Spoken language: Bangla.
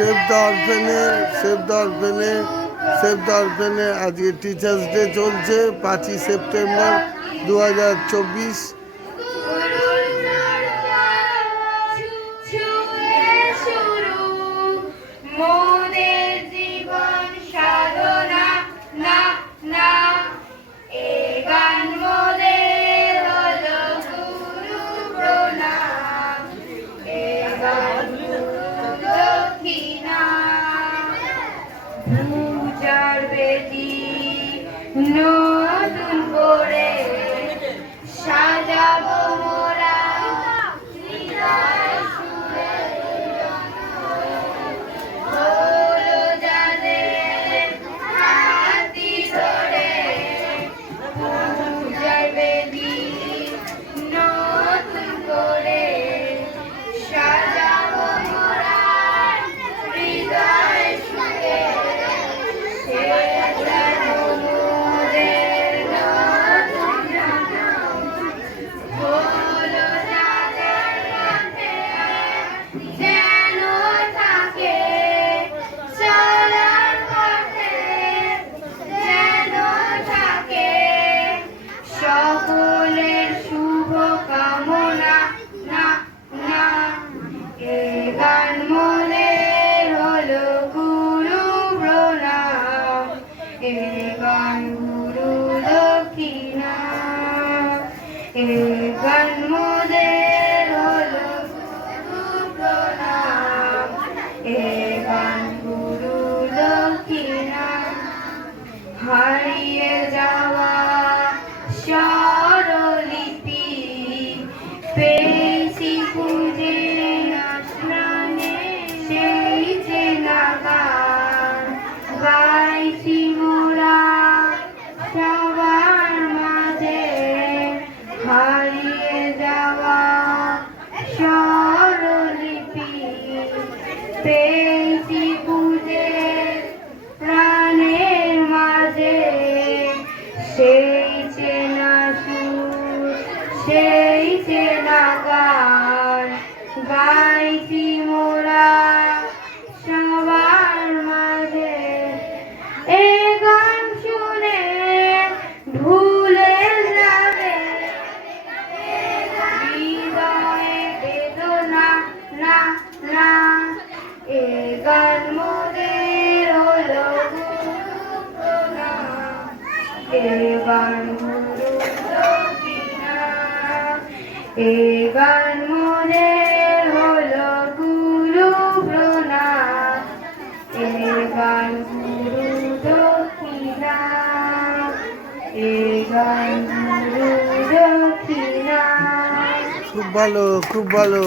সেভ দ্য অরফেনে আজকে টিচার্স ডে চলছে 5ই সেপ্টেম্বর 2024। নতুন করে সাজাবো মোরা হলো যাদের হাতি ধরে পূজার বেদি নতুন করে সাজাবো মোরা হৃদয় সুরে সকলের শুভ কামনা না না এ গান মনের হলো গুরু প্রণাম এ গান গুরু দক্ষিণা এ গান মনের হলো গুরু প্রণাম এ গান গুরু দক্ষিণা হারিয়ে যাওয়া স্বরলিপি পেয়েছি খুঁজে প্রাণে সেই চেনা গান গাইছি মোরা সবার মাঝে হারিয়ে যাওয়া স্বরলিপি পেয়েছি খুঁজে প্রাণের মাঝে সেই চেনা সুর সেই চেনা গান গাইছি মোরা সবার মাঝে এ গান শুনে ভুলে যাবে হৃদয়ে বেদনা না না এ গান মোদের হলো এ গান গুরু দক্ষিণা এ গান মনের হলো গুরু প্রণাম এ গান গুরু দক্ষিণা এ গান গুরু দক্ষিণা। খুব ভালো।